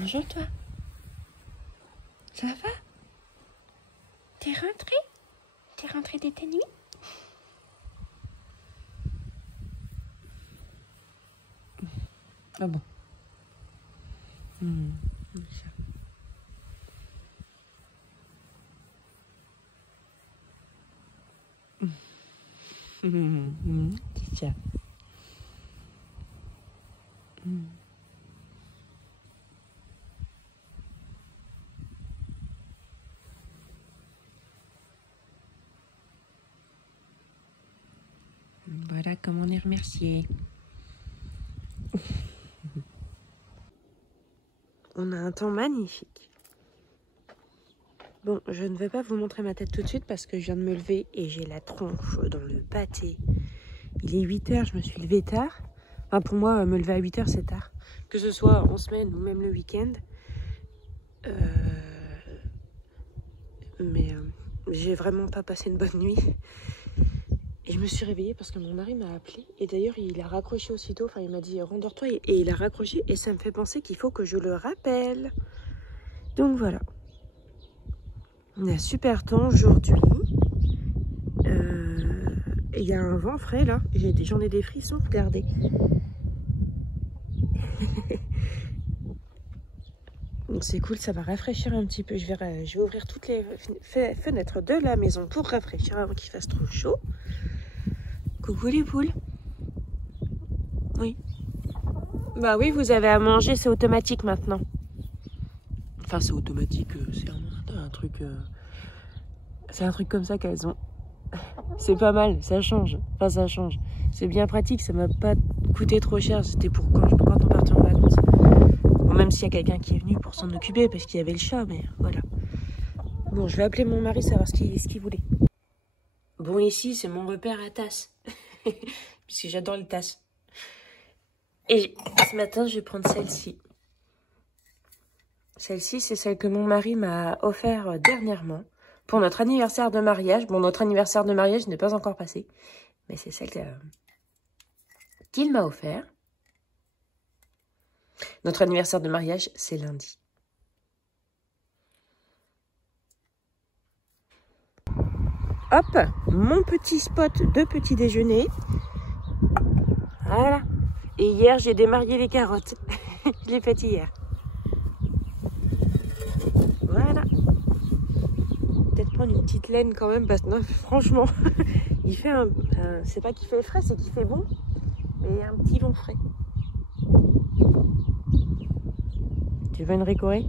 Bonjour toi. Ça va? T'es rentrée? T'es rentrée de ta nuit? Ah bon. Tiens. Voilà comment on est remercié. On a un temps magnifique. Bon, je ne vais pas vous montrer ma tête tout de suite parce que je viens de me lever et j'ai la tronche dans le pâté. Il est 8 h, je me suis levée tard. Enfin, pour moi, me lever à 8 h, c'est tard. Que ce soit en semaine ou même le week-end. Mais j'ai vraiment pas passé une bonne nuit. Et je me suis réveillée parce que mon mari m'a appelé. Et d'ailleurs, il a raccroché aussitôt. Enfin, il m'a dit, rendors-toi. Et il a raccroché. Et ça me fait penser qu'il faut que je le rappelle. Donc voilà. On a super temps aujourd'hui. Il y a un vent frais là. J'en ai des frissons, regardez. Donc c'est cool, ça va rafraîchir un petit peu. Je vais ouvrir toutes les fenêtres de la maison pour rafraîchir avant qu'il fasse trop chaud. Coucou les poules. Oui. Bah oui, vous avez à manger, c'est automatique maintenant. Enfin, c'est automatique, c'est un truc... C'est un truc comme ça qu'elles ont. C'est pas mal, ça change. Enfin, ça change. C'est bien pratique, ça m'a pas coûté trop cher. C'était pour quand on partait en vacances. Bon, même s'il y a quelqu'un qui est venu pour s'en occuper, parce qu'il y avait le chat, mais voilà. Bon, je vais appeler mon mari, savoir ce qu'il voulait. Bon, ici, c'est mon repère à tasses. Puisque j'adore les tasses. Et ce matin, je vais prendre celle-ci. Celle-ci, c'est celle que mon mari m'a offert dernièrement. Pour notre anniversaire de mariage. Bon, notre anniversaire de mariage n'est pas encore passé. Mais c'est celle qu'il m'a offert. Notre anniversaire de mariage, c'est lundi. Hop, mon petit spot de petit déjeuner. Voilà. Et hier, j'ai démarié les carottes. Je l'ai fait hier. Voilà. Peut-être prendre une petite laine quand même, parce que non, franchement, il fait c'est pas qu'il fait frais, c'est qu'il fait bon, mais il y a un petit vent frais. Tu veux une récorée?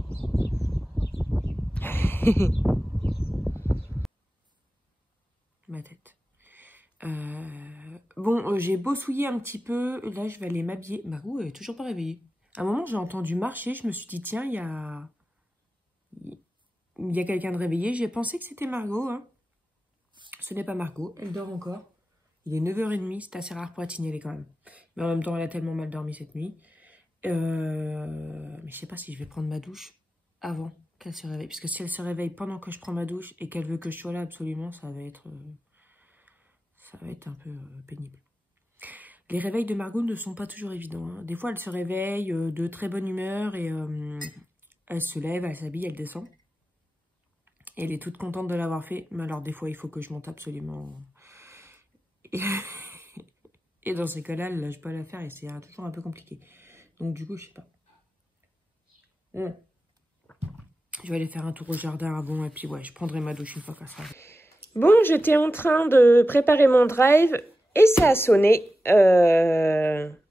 Ma tête. Bon, j'ai beau souiller un petit peu, là je vais aller m'habiller. Margot, elle est toujours pas réveillée. À un moment, j'ai entendu marcher, je me suis dit, tiens, il y a quelqu'un de réveillé. J'ai pensé que c'était Margot, hein. Ce n'est pas Margot, elle dort encore. Il est 9 h30, c'est assez rare pour être signalé quand même. Mais en même temps, elle a tellement mal dormi cette nuit. Mais je sais pas si je vais prendre ma douche avant qu'elle se réveille. Parce que si elle se réveille pendant que je prends ma douche et qu'elle veut que je sois là absolument, ça va être un peu pénible. Les réveils de Margot ne sont pas toujours évidents, hein. Des fois, elle se réveille de très bonne humeur et elle se lève, elle s'habille, elle descend. Et elle est toute contente de l'avoir fait. Mais alors, des fois, il faut que je monte absolument. Et dans ces cas-là, elle ne lâche pas l'affaire et c'est toujours un peu compliqué. Donc, du coup, je sais pas. Je vais aller faire un tour au jardin avant et puis, ouais, je prendrai ma douche une fois qu'elle sera. Bon, j'étais en train de préparer mon drive et ça a sonné.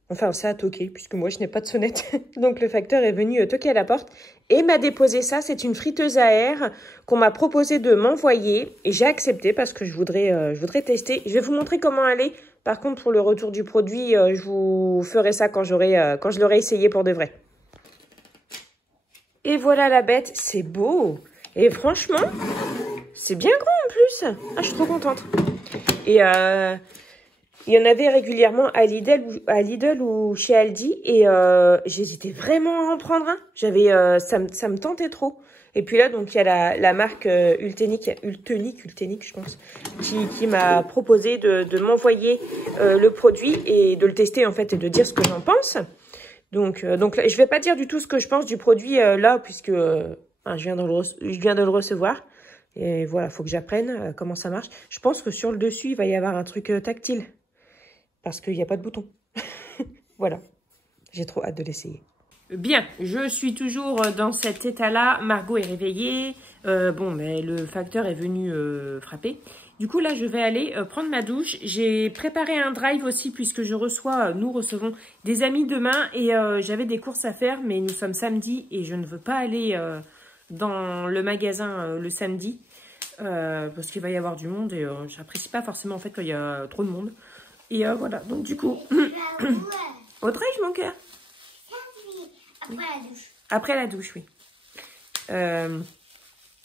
Enfin, ça a toqué puisque moi, je n'ai pas de sonnette. Donc, le facteur est venu toquer à la porte et m'a déposé ça. C'est une friteuse à air qu'on m'a proposé de m'envoyer et j'ai accepté parce que je voudrais tester. Je vais vous montrer comment elle est. Par contre, pour le retour du produit, je vous ferai ça quand je l'aurai essayé pour de vrai. Et voilà la bête, c'est beau. Et franchement, c'est bien grand en plus. Ah, je suis trop contente. Et il y en avait régulièrement à Lidl ou chez Aldi. Et j'hésitais vraiment à en prendre un. Ça me tentait trop. Et puis là, donc, il y a la marque Ultenic, je pense, qui m'a proposé de m'envoyer le produit et de le tester, en fait, et de dire ce que j'en pense. Donc là, je vais pas dire du tout ce que je pense du produit là, puisque je viens de le recevoir. Et voilà, faut que j'apprenne comment ça marche. Je pense que sur le dessus, il va y avoir un truc tactile. Parce qu'il n'y a pas de bouton. Voilà, j'ai trop hâte de l'essayer. Bien, je suis toujours dans cet état-là. Margot est réveillée. Bon, mais le facteur est venu frapper. Du coup, là, je vais aller prendre ma douche. J'ai préparé un drive aussi puisque nous recevons des amis demain. Et j'avais des courses à faire, mais nous sommes samedi et je ne veux pas aller dans le magasin le samedi. Parce qu'il va y avoir du monde et j'apprécie pas forcément en fait quand il y a trop de monde. Et voilà, donc du coup... Au drive, mon cœur. Après la douche. Après la douche, oui.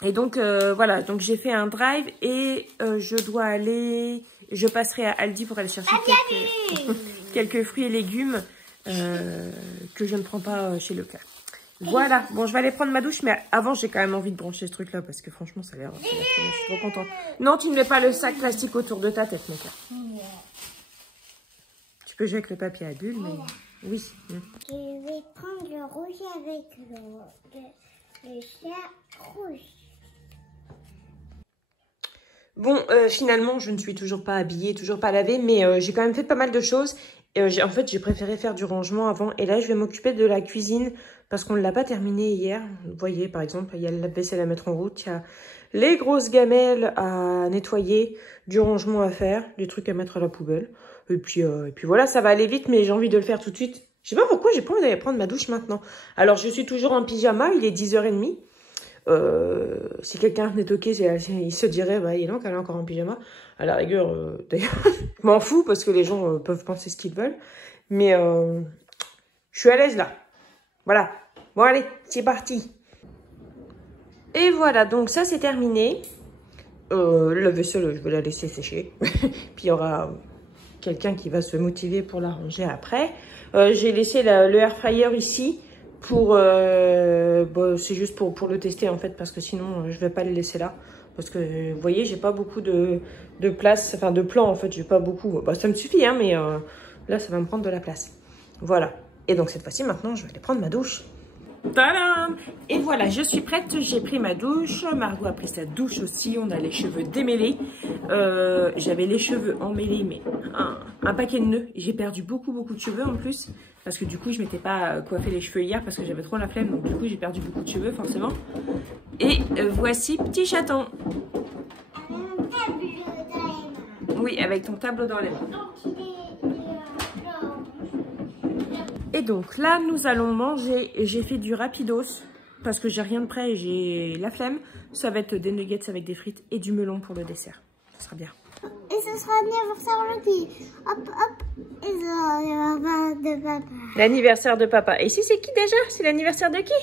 Et donc, voilà. Donc, j'ai fait un drive et je passerai à Aldi pour aller chercher quelques fruits et légumes que je ne prends pas chez Leclerc. Voilà. Bon, je vais aller prendre ma douche, mais avant, j'ai quand même envie de brancher ce truc-là parce que franchement, ça a l'air trop bien. Je suis trop contente. Non, tu ne mets pas le sac plastique autour de ta tête, mon cœur. Tu peux jouer avec le papier à bulles, mais... Oui. Je vais prendre le rouge avec le chat rouge. Bon, finalement, je ne suis toujours pas habillée, toujours pas lavée, mais j'ai quand même fait pas mal de choses. Et en fait, j'ai préféré faire du rangement avant. Et là, je vais m'occuper de la cuisine parce qu'on ne l'a pas terminée hier. Vous voyez, par exemple, il y a la vaisselle à mettre en route, il y a les grosses gamelles à nettoyer, du rangement à faire, des trucs à mettre à la poubelle. Et puis voilà, ça va aller vite, mais j'ai envie de le faire tout de suite. Je sais pas pourquoi j'ai pas envie d'aller prendre ma douche maintenant. Alors, je suis toujours en pyjama, il est 10h30. Si quelqu'un venait toquer, il se dirait, bah, il est qu'elle est encore en pyjama. À la rigueur, d'ailleurs, je m'en fous parce que les gens peuvent penser ce qu'ils veulent. Mais je suis à l'aise là. Voilà. Bon, allez, c'est parti. Et voilà, donc ça, c'est terminé. La vaisselle, je vais la laisser sécher. Puis il y aura quelqu'un qui va se motiver pour la ranger après. J'ai laissé le air fryer ici. C'est juste pour le tester en fait, parce que sinon je vais pas le laisser là, parce que vous voyez, j'ai pas beaucoup de place, enfin de plan en fait, j'ai pas beaucoup, bah, ça me suffit hein, mais là ça va me prendre de la place. Voilà, et donc cette fois-ci maintenant je vais aller prendre ma douche. Tadam! Et voilà, je suis prête, j'ai pris ma douche, Margot a pris sa douche aussi, on a les cheveux démêlés. J'avais les cheveux emmêlés, mais un paquet de nœuds. J'ai perdu beaucoup de cheveux en plus, parce que du coup je m'étais pas coiffé les cheveux hier parce que j'avais trop la flemme, donc du coup j'ai perdu beaucoup de cheveux forcément. Et voici petit chaton. Oui, avec ton tableau dans les mains. Et donc là, nous allons manger. J'ai fait du rapidos parce que j'ai rien de prêt et j'ai la flemme. Ça va être des nuggets avec des frites et du melon pour le dessert. Ça sera bien. Et ce sera l'anniversaire Lucky. Hop, hop. Et l'anniversaire de papa. L'anniversaire de papa. Et ici, c'est qui déjà? C'est l'anniversaire de qui?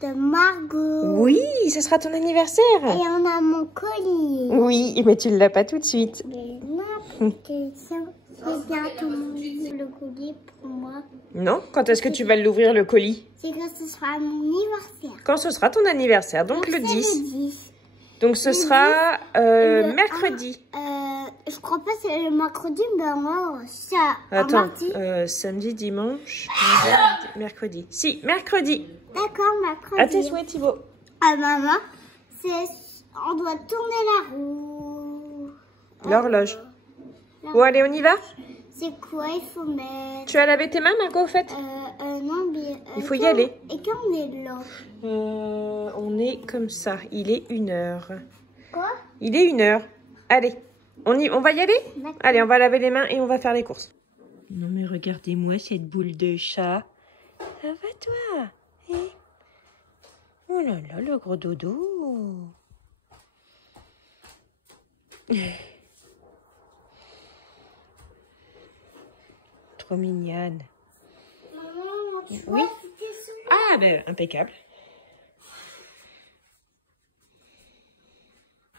De Margot. Oui, ce sera ton anniversaire. Et on a mon colis. Oui, mais tu ne l'as pas tout de suite. Mais non, parce que c'est bientôt le colis pour moi. Non? Quand est-ce que tu vas l'ouvrir le colis? C'est quand ce sera mon anniversaire. Quand ce sera ton anniversaire, donc le 10. Le 10. Donc ce sera mercredi. Je crois pas que c'est le mercredi, mais moi, ça. Attends, samedi, dimanche, mercredi. Si, mercredi. D'accord, mercredi. À tes souhaits, Thibaut. Ah, maman, on doit tourner la roue. L'horloge. Bon, allez, on y va? C'est quoi il faut mettre? Tu as lavé tes mains, Margot, au fait? Non, mais... il faut y aller. Et quand on est là? On est comme ça. Il est 1h. Quoi? Il est 1h. Allez, on va y aller? Allez, on va laver les mains et on va faire les courses. Non, mais regardez-moi cette boule de chat. Ça va, toi? Oh là là, le gros dodo. Trop mignonne. Maman, tu Oui. vois, c'était sous. Ah, ben, impeccable.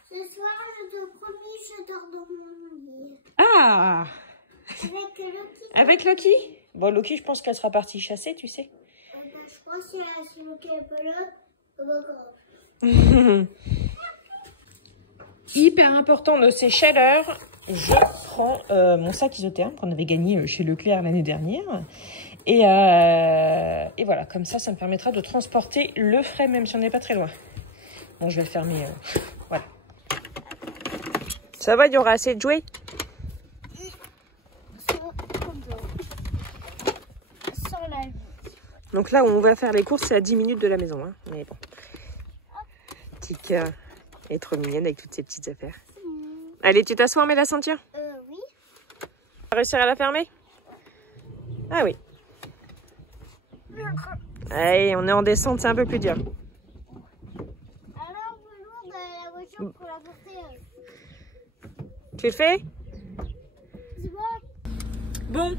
Ce soir, je te promets, je dors dans mon lit. Ah! Avec Loki. Avec Loki? Bon, Loki, je pense qu'elle sera partie chasser, tu sais. Je pense que si Loki est pas là, c'est pas grave. Hyper important de ces chaleurs, je prends mon sac isotherme qu'on avait gagné chez Leclerc l'année dernière. Et voilà, comme ça me permettra de transporter le frais, même si on n'est pas très loin. Bon, je vais le fermer. Voilà. Ça va, il y aura assez de jouets? Donc là où on va faire les courses, c'est à 10 minutes de la maison. Hein. Mais bon. Petit cœur. Elle est trop mignonne avec toutes ces petites affaires. Allez, tu t'assois, on met la ceinture? Oui. Tu vas réussir à la fermer? Ah oui. Allez, on est en descente, c'est un peu plus dur. Alors, on peut lourd de la voiture pour la porter. Tu le fais? Bon,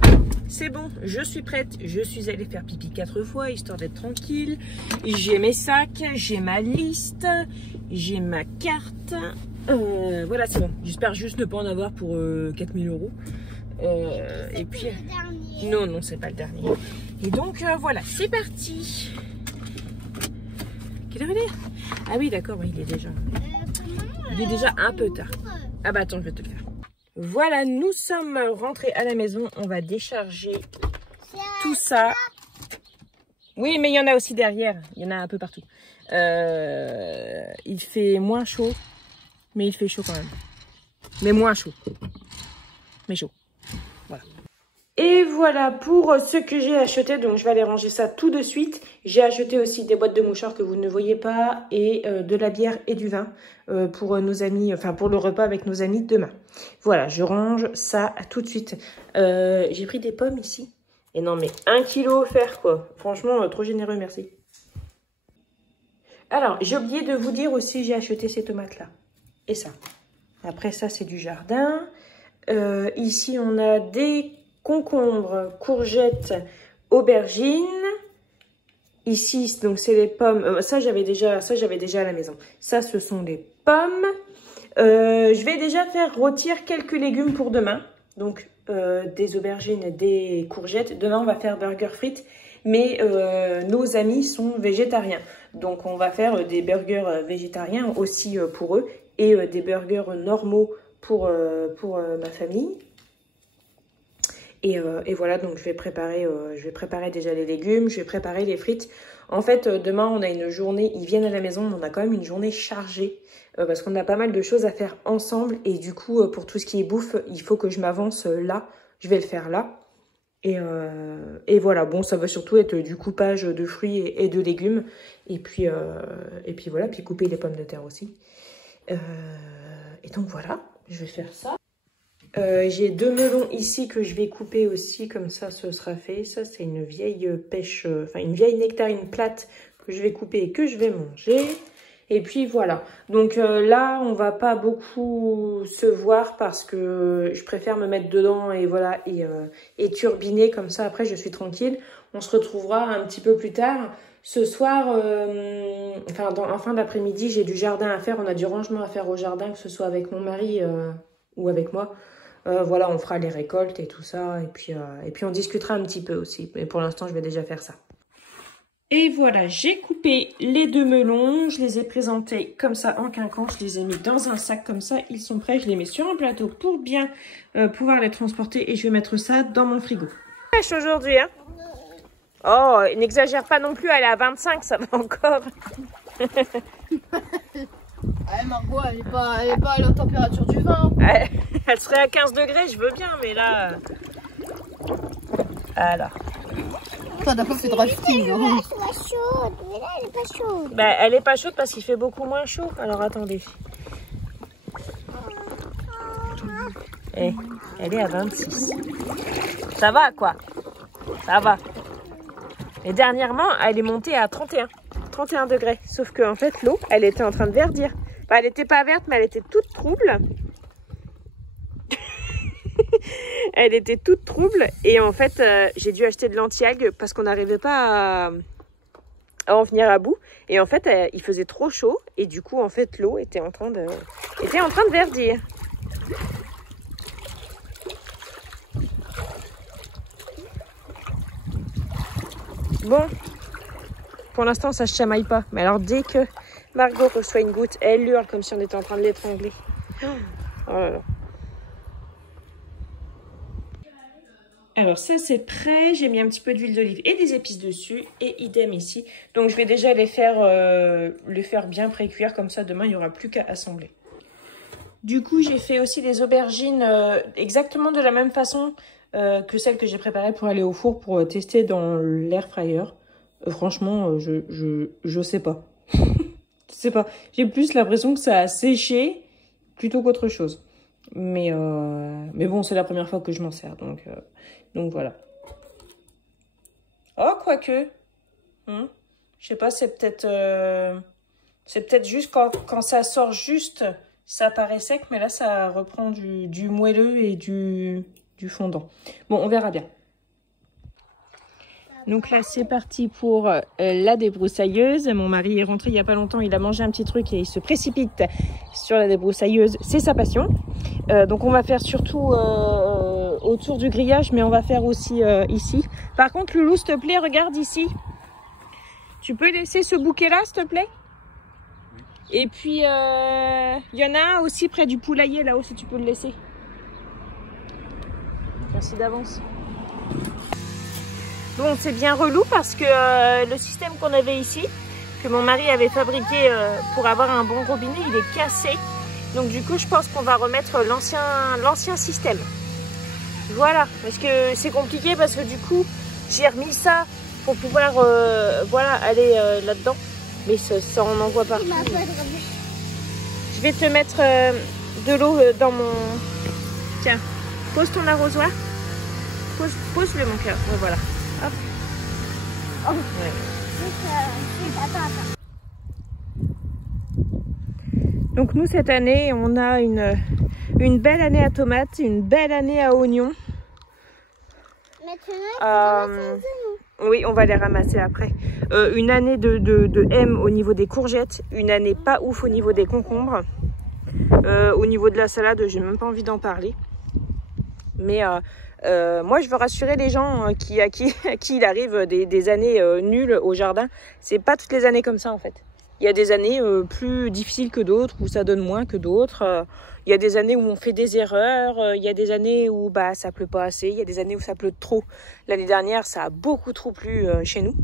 c'est bon, je suis prête. Je suis allée faire pipi 4 fois, histoire d'être tranquille. J'ai mes sacs, j'ai ma liste, j'ai ma carte. Voilà, c'est bon. J'espère juste ne pas en avoir pour 4000 €. Et puis... Non, non, c'est pas le dernier. Et donc, voilà, c'est parti. Quelle heure il est? Ah oui, d'accord, il est déjà... Il est déjà un peu tard. Ah bah attends, je vais te le faire. Voilà, nous sommes rentrés à la maison. On va décharger tout ça. Oui, mais il y en a aussi derrière. Il y en a un peu partout. Il fait moins chaud, mais il fait chaud quand même. Mais moins chaud. Mais chaud. Voilà. Et voilà pour ce que j'ai acheté. Donc, je vais aller ranger ça tout de suite. J'ai acheté aussi des boîtes de mouchoirs que vous ne voyez pas. Et de la bière et du vin pour nos amis. Enfin, pour le repas avec nos amis demain. Voilà, je range ça tout de suite. J'ai pris des pommes ici. Et non, mais 1 kg offert, quoi. Franchement, trop généreux, merci. Alors, j'ai oublié de vous dire aussi, j'ai acheté ces tomates-là. Et ça. Après, ça, c'est du jardin. Ici, on a des concombres, courgettes, aubergines. Ici, donc, c'est les pommes. Ça, j'avais déjà à la maison. Ça, ce sont les pommes. Je vais déjà faire rôtir quelques légumes pour demain. Donc, des aubergines et des courgettes. Demain, on va faire burger frites. Mais nos amis sont végétariens. Donc, on va faire des burgers végétariens aussi pour eux. Et des burgers normaux pour ma famille. Et voilà, donc je vais préparer déjà les légumes, je vais préparer les frites. En fait, demain, on a une journée, ils viennent à la maison, mais on a quand même une journée chargée. Parce qu'on a pas mal de choses à faire ensemble. Et du coup, pour tout ce qui est bouffe, il faut que je m'avance là. Je vais le faire là. Et voilà, bon, ça va surtout être du coupage de fruits et de légumes. Et puis voilà, puis couper les pommes de terre aussi. Et donc voilà, je vais faire ça. J'ai 2 melons ici que je vais couper aussi, comme ça ce sera fait. Ça c'est une vieille pêche, enfin une vieille nectarine plate que je vais couper et que je vais manger. Et puis voilà, donc là on va pas beaucoup se voir parce que je préfère me mettre dedans et voilà et turbiner comme ça. Après je suis tranquille, on se retrouvera un petit peu plus tard. Ce soir, en fin d'après-midi, j'ai du jardin à faire. On a du rangement à faire au jardin, que ce soit avec mon mari ou avec moi. Voilà, on fera les récoltes et tout ça. Et puis on discutera un petit peu aussi. Mais pour l'instant, je vais déjà faire ça. Et voilà, j'ai coupé les 2 melons. Je les ai présentés comme ça en quinquant. Je les ai mis dans un sac comme ça. Ils sont prêts. Je les mets sur un plateau pour bien pouvoir les transporter. Et je vais mettre ça dans mon frigo. Pêche aujourd'hui, hein? Oh, n'exagère pas non plus, elle est à 25, ça va encore. Ah, Margot, elle est pas à la température du vin. Elle serait à 15 degrés, je veux bien, mais là... Alors. Toi, n'a pas fait de rafting. Elle est pas chaude, mais là, elle est pas chaude. Bah, elle est pas chaude parce qu'il fait beaucoup moins chaud. Alors, attendez. Elle est à 26. Ça va, quoi. Ça va. Et dernièrement, elle est montée à 31 degrés. Sauf qu'en fait, l'eau, elle était en train de verdir. Enfin, elle n'était pas verte, mais elle était toute trouble. Elle était toute trouble. Et en fait, j'ai dû acheter de l'anti-algues parce qu'on n'arrivait pas à en venir à bout. Et en fait, il faisait trop chaud. Et du coup, en fait, l'eau était en train de verdir. Bon, pour l'instant, ça ne se chamaille pas. Mais alors, dès que Margot reçoit une goutte, elle hurle comme si on était en train de l'étrangler. Oh là là. Alors ça c'est prêt, j'ai mis un petit peu d'huile d'olive et des épices dessus et idem ici. Donc je vais déjà les faire bien pré-cuire, comme ça demain il n'y aura plus qu'à assembler. Du coup j'ai fait aussi des aubergines exactement de la même façon que celles que j'ai préparées pour aller au four pour tester dans l'air fryer. Franchement je sais pas. Je sais pas, j'ai plus l'impression que ça a séché plutôt qu'autre chose. Mais bon, c'est la première fois que je m'en sers, donc voilà. Oh, quoique. Je sais pas, c'est peut-être juste quand ça sort juste, ça paraît sec, mais là, ça reprend du moelleux et du fondant. Bon, on verra bien. Donc là, c'est parti pour la débroussailleuse. Mon mari est rentré il n'y a pas longtemps, il a mangé un petit truc et il se précipite sur la débroussailleuse. C'est sa passion. Donc on va faire surtout autour du grillage, mais on va faire aussi ici. Par contre, Loulou, s'il te plaît, regarde ici. Tu peux laisser ce bouquet-là, s'il te plaît? Et puis, il y en a un aussi près du poulailler, là-haut, si tu peux le laisser. Merci d'avance. Bon, c'est bien relou parce que le système qu'on avait ici, que mon mari avait fabriqué pour avoir un bon robinet, il est cassé. Donc du coup, je pense qu'on va remettre l'ancien système. Voilà, parce que c'est compliqué parce que du coup, j'ai remis ça pour pouvoir voilà, aller là-dedans. Mais ça on en voit partout. Je vais te mettre de l'eau dans mon... Tiens, pose ton arrosoir. Pose-le, mon cœur. Ouais, voilà. Hop. Oh. Ouais. Donc nous cette année on a une belle année à tomates, une belle année à oignons. Oui, on va les ramasser après. Une année de M au niveau des courgettes, une année pas ouf au niveau des concombres. Au niveau de la salade, j'ai même pas envie d'en parler. Mais moi, je veux rassurer les gens à qui il arrive des années nulles au jardin. C'est pas toutes les années comme ça en fait. Il y a des années plus difficiles que d'autres, où ça donne moins que d'autres. Il y a des années où on fait des erreurs. Il y a des années où ça pleut pas assez. Il y a des années où ça pleut trop. L'année dernière, ça a beaucoup trop plu chez nous.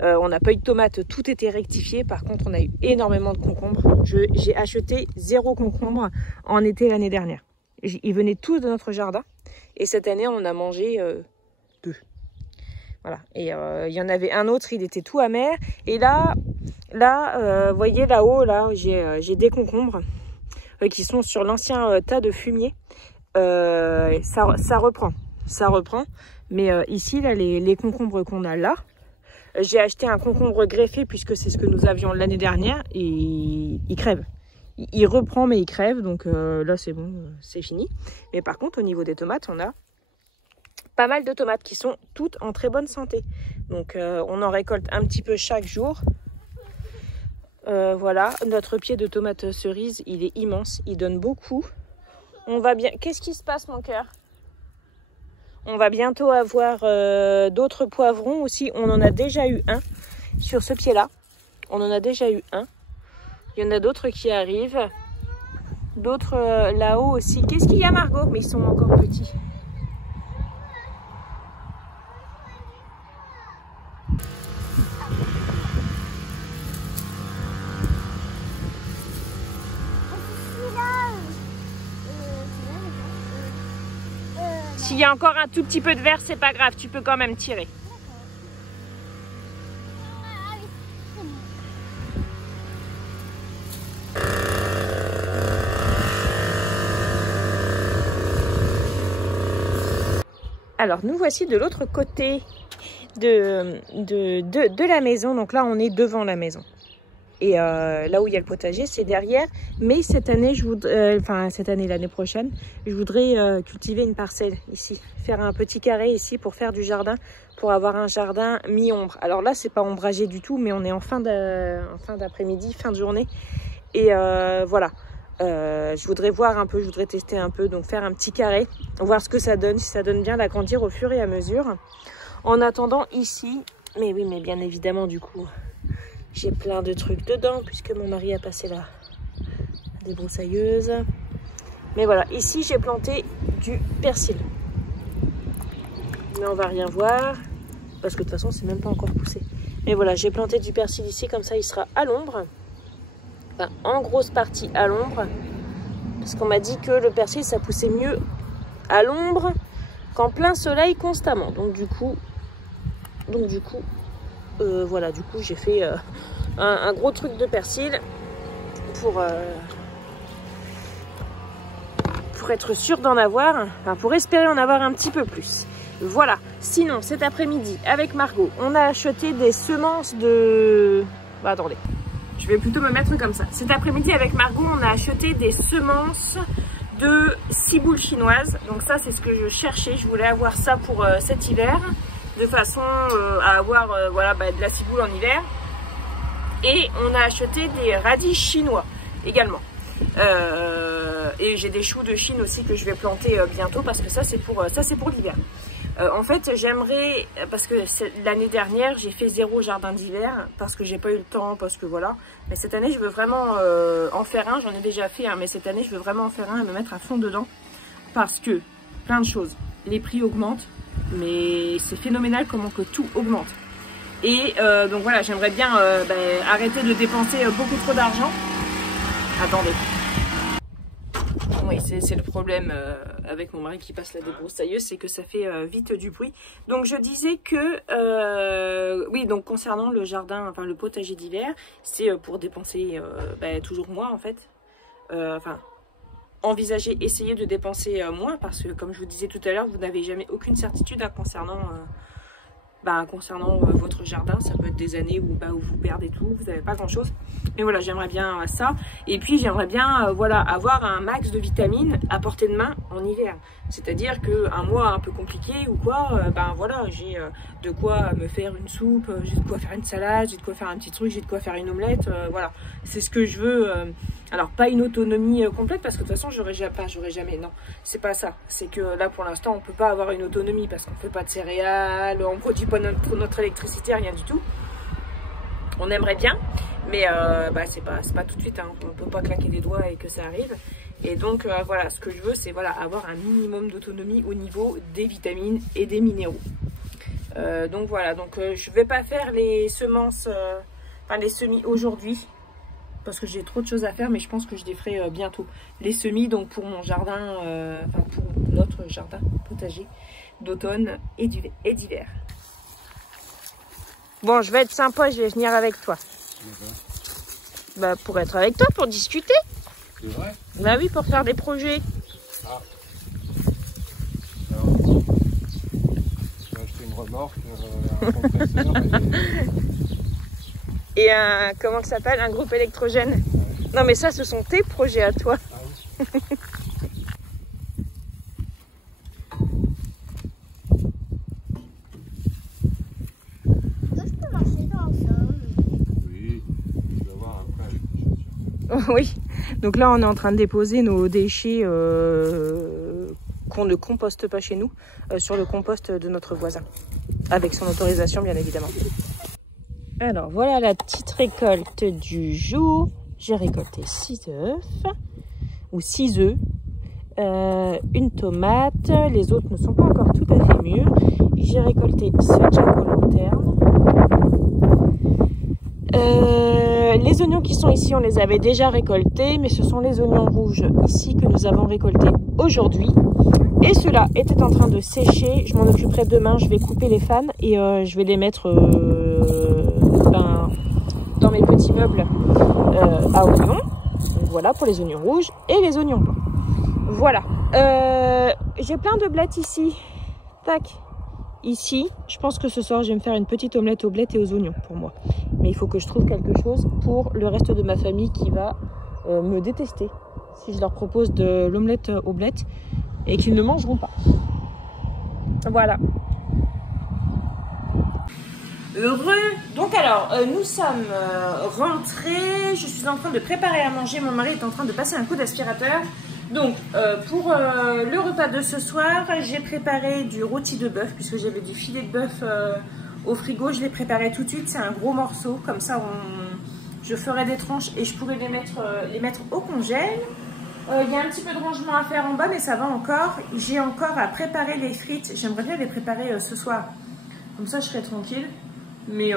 On n'a pas eu de tomates, tout était rectifié. Par contre, on a eu énormément de concombres. J'ai acheté 0 concombre en été l'année dernière. Ils venaient tous de notre jardin. Et cette année, on en a mangé 2. Voilà. Et il y en avait un autre, il était tout amer. Et là, vous voyez là-haut, là, j'ai des concombres qui sont sur l'ancien tas de fumier. Ça reprend. Mais ici, là, les concombres qu'on a là, j'ai acheté un concombre greffé puisque c'est ce que nous avions l'année dernière et il crève. Il reprend mais il crève, donc là c'est bon, c'est fini. Mais par contre au niveau des tomates, on a pas mal de tomates qui sont toutes en très bonne santé. Donc on en récolte un petit peu chaque jour. Voilà, notre pied de tomates cerises, il est immense, il donne beaucoup. On va bien... Qu'est-ce qui se passe mon cœur? On va bientôt avoir d'autres poivrons aussi. On en a déjà eu un sur ce pied-là. On en a déjà eu un. Il y en a d'autres qui arrivent. D'autres là-haut aussi. Qu'est-ce qu'il y a Margot? Mais ils sont encore petits. S'il y a encore un tout petit peu de verre, c'est pas grave. Tu peux quand même tirer. Alors, nous voici de l'autre côté de la maison. Donc là, on est devant la maison. Et là où il y a le potager, c'est derrière. Mais cette année, l'année prochaine, je voudrais cultiver une parcelle ici. Faire un petit carré ici pour faire du jardin, pour avoir un jardin mi-ombre. Alors là, c'est pas ombragé du tout, mais on est en fin d'après-midi, fin de journée. Et voilà. Je voudrais voir un peu, je voudrais tester un peu, donc faire un petit carré, voir ce que ça donne, si ça donne bien, l'agrandir au fur et à mesure. En attendant ici, mais oui, mais bien évidemment du coup, j'ai plein de trucs dedans puisque mon mari a passé la débroussailleuse. Mais voilà, ici j'ai planté du persil. Mais on va rien voir. Parce que de toute façon, c'est même pas encore poussé. Mais voilà, j'ai planté du persil ici. Comme ça, il sera à l'ombre. Enfin, en grosse partie à l'ombre. Parce qu'on m'a dit que le persil, ça poussait mieux à l'ombre qu'en plein soleil constamment. Donc du coup, voilà, du coup, j'ai fait un gros truc de persil pour être sûr d'en avoir, enfin pour espérer en avoir un petit peu plus. Voilà. Sinon, cet après-midi, avec Margot, on a acheté des semences de... Bah, attendez. Je vais plutôt me mettre comme ça. Cet après-midi, avec Margot, on a acheté des semences de ciboules chinoises. Donc ça, c'est ce que je cherchais. Je voulais avoir ça pour cet hiver, de façon à avoir voilà, de la ciboule en hiver. Et on a acheté des radis chinois également. Et j'ai des choux de Chine aussi que je vais planter bientôt, parce que ça c'est pour l'hiver. En fait, j'aimerais, parce que l'année dernière j'ai fait 0 jardin d'hiver parce que j'ai pas eu le temps, parce que voilà. Mais cette année je veux vraiment en faire un. J'en ai déjà fait un, mais cette année je veux vraiment en faire un et me mettre à fond dedans, parce que plein de choses. Les prix augmentent, mais c'est phénoménal comment que tout augmente. Et donc voilà, j'aimerais bien arrêter de dépenser beaucoup trop d'argent. Attendez. Oui, c'est le problème avec mon mari qui passe la débroussailleuse, c'est que ça fait vite du bruit. Donc je disais que, oui, donc concernant le jardin, enfin le potager d'hiver, c'est pour dépenser toujours moins en fait. Enfin, envisager, essayer de dépenser moins, parce que comme je vous disais tout à l'heure, vous n'avez jamais aucune certitude concernant votre jardin. Ça peut être des années où vous perdez tout, vous n'avez pas grand chose. Mais voilà, j'aimerais bien ça. Et puis j'aimerais bien voilà, avoir un max de vitamines à portée de main en hiver. C'est-à-dire qu'un mois un peu compliqué ou quoi, voilà, j'ai de quoi me faire une soupe, j'ai de quoi faire une salade, j'ai de quoi faire un petit truc, j'ai de quoi faire une omelette. Voilà, c'est ce que je veux. Alors pas une autonomie complète, parce que de toute façon j'aurais jamais, non, c'est pas ça. C'est que là pour l'instant on peut pas avoir une autonomie parce qu'on fait pas de céréales, on produit pas notre électricité, rien du tout. On aimerait bien, mais c'est pas tout de suite, hein. On peut pas claquer des doigts et que ça arrive. Et donc voilà, ce que je veux, c'est voilà, avoir un minimum d'autonomie au niveau des vitamines et des minéraux. Donc voilà, donc je vais pas faire les semences, les semis aujourd'hui, parce que j'ai trop de choses à faire, mais je pense que je les ferai bientôt. Les semis, donc pour mon jardin, pour notre jardin potager d'automne et d'hiver. Bon, je vais être sympa, je vais venir avec toi. Pour être avec toi, pour discuter. C'est vrai? Bah oui, pour faire des projets. Ah. Alors, je vais acheter une remorque, un compresseur et un, comment ça s'appelle, un groupe électrogène. Ouais. Non mais ça, ce sont tes projets à toi. Ah oui. Je peux marcher dans ça. Oui, tu vas voir après avec les chaussures. Oui, donc là on est en train de déposer nos déchets qu'on ne composte pas chez nous sur le compost de notre voisin, avec son autorisation bien évidemment. Alors voilà la petite récolte du jour. J'ai récolté 6 œufs, ou 6 œufs, une tomate, les autres ne sont pas encore tout à fait mûrs. J'ai récolté ce jack-o'-lanterne. Les oignons qui sont ici, on les avait déjà récoltés, mais ce sont les oignons rouges ici que nous avons récoltés aujourd'hui. Et ceux-là étaient en train de sécher. Je m'en occuperai demain. Je vais couper les fans et je vais les mettre dans mes petits meubles à oignons. Donc voilà pour les oignons rouges et les oignons blancs. Voilà. J'ai plein de blettes ici. Tac. Ici, je pense que ce soir, je vais me faire une petite omelette aux blettes et aux oignons pour moi. Mais il faut que je trouve quelque chose pour le reste de ma famille qui va me détester si je leur propose de l'omelette aux blettes et qu'ils ne mangeront pas. Voilà. Heureux. Donc alors, nous sommes rentrés. Je suis en train de préparer à manger. Mon mari est en train de passer un coup d'aspirateur. Donc, pour le repas de ce soir, j'ai préparé du rôti de bœuf, puisque j'avais du filet de bœuf au frigo. Je l'ai préparé tout de suite, c'est un gros morceau. Comme ça, je ferai des tranches et je pourrai les mettre au congèle. Il y a un petit peu de rangement à faire en bas, mais ça va encore. J'ai encore à préparer les frites. J'aimerais bien les préparer ce soir. Comme ça, je serai tranquille. Mais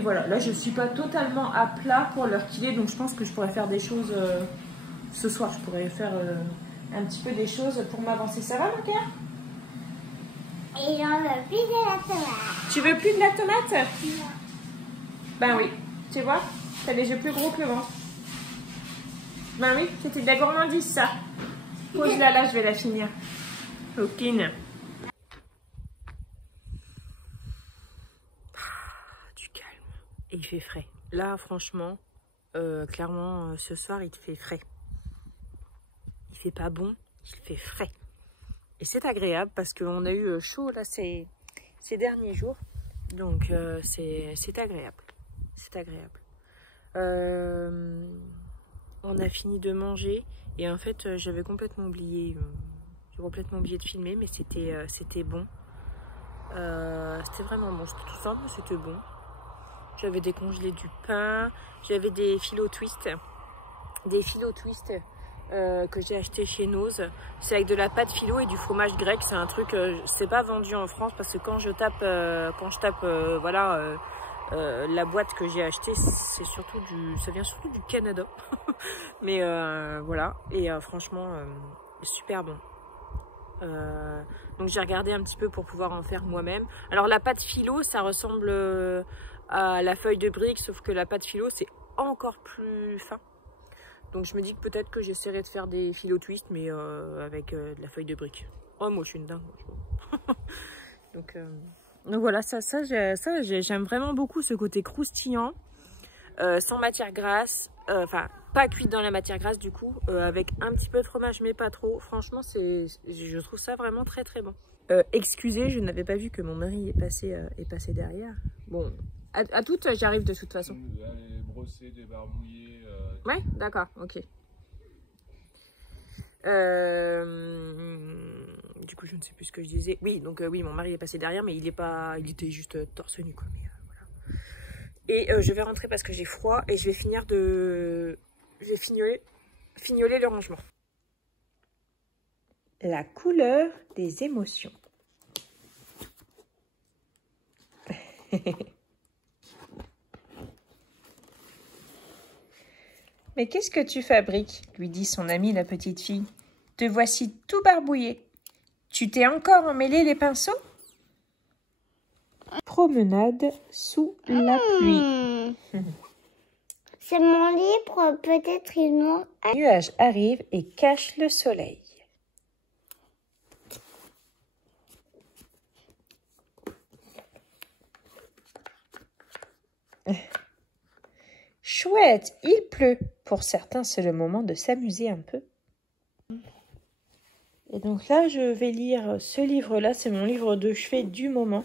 voilà, là, je ne suis pas totalement à plat pour l'heure qu'il est. Donc, je pense que je pourrais faire des choses ce soir. Je pourrais faire un petit peu des choses pour m'avancer. Ça va, mon cœur? Et j'en veux plus de la tomate. Tu veux plus de la tomate? Non. Ben oui. Tu vois, t'as les yeux plus gros que le ventre. Ben oui, c'était de la gourmandise, ça. Pose-la là, je vais la finir. Aucune. Du calme. Et il fait frais. Là, franchement, clairement, ce soir, il te fait frais. Il fait pas bon, il fait frais. Et c'est agréable parce qu'on a eu chaud là ces derniers jours. Donc, c'est agréable. C'est agréable. On a fini de manger et en fait j'avais complètement oublié de filmer, mais c'était bon. C'était vraiment bon, c'était tout simple, mais c'était bon. J'avais décongelé du pain, j'avais des filo twist, que j'ai acheté chez Nose. C'est avec de la pâte filo et du fromage grec. C'est un truc, c'est pas vendu en France parce que quand je tape voilà. La boîte que j'ai achetée, c'est surtout ça vient surtout du Canada. Mais voilà, et franchement, super bon. Donc j'ai regardé un petit peu pour pouvoir en faire moi-même. Alors la pâte philo, ça ressemble à la feuille de brique, sauf que la pâte philo, c'est encore plus fin. Donc je me dis que peut-être que j'essaierai de faire des philo twist, mais avec de la feuille de brique. Oh, moi je suis une dingue. Donc voilà, ça j'aime vraiment beaucoup ce côté croustillant, sans matière grasse, enfin pas cuite dans la matière grasse du coup, avec un petit peu de fromage mais pas trop. Franchement, je trouve ça vraiment très très bon. Excusez, je n'avais pas vu que mon mari est passé derrière. Bon, à toutes, j'arrive de toute façon. Aller brosser, débarbouiller. Ouais, d'accord, ok. Du coup, je ne sais plus ce que je disais. Oui, donc oui, mon mari est passé derrière, mais il était juste torse nu, quoi. Mais, voilà. Et je vais rentrer parce que j'ai froid et je vais fignoler le rangement. La couleur des émotions. Mais qu'est-ce que tu fabriques? Lui dit son amie la petite fille. Te voici tout barbouillé. Tu t'es encore emmêlé les pinceaux? Promenade sous la pluie. C'est mon livre, peut-être ils m'ont... Un nuage arrive et cache le soleil. Chouette, il pleut. Pour certains, c'est le moment de s'amuser un peu. Et donc là, je vais lire ce livre-là. C'est mon livre de chevet du moment.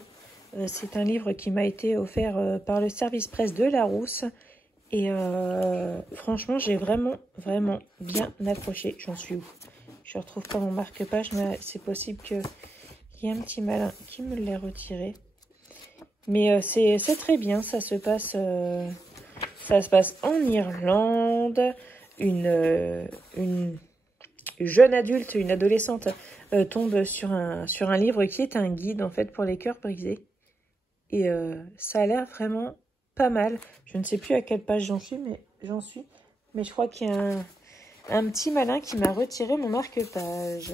C'est un livre qui m'a été offert par le service presse de Larousse. Et franchement, j'ai vraiment bien accroché. J'en suis où? Je ne retrouve pas mon marque-page, mais c'est possible qu'il y ait un petit malin qui me l'ait retiré. Mais c'est très bien. Ça se passe en Irlande. Une jeune adulte, une adolescente, tombe sur un livre qui est un guide en fait pour les cœurs brisés. Et ça a l'air vraiment pas mal. Je ne sais plus à quelle page j'en suis. Mais je crois qu'il y a un petit malin qui m'a retiré mon marque-page.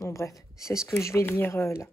Bon bref, c'est ce que je vais lire là.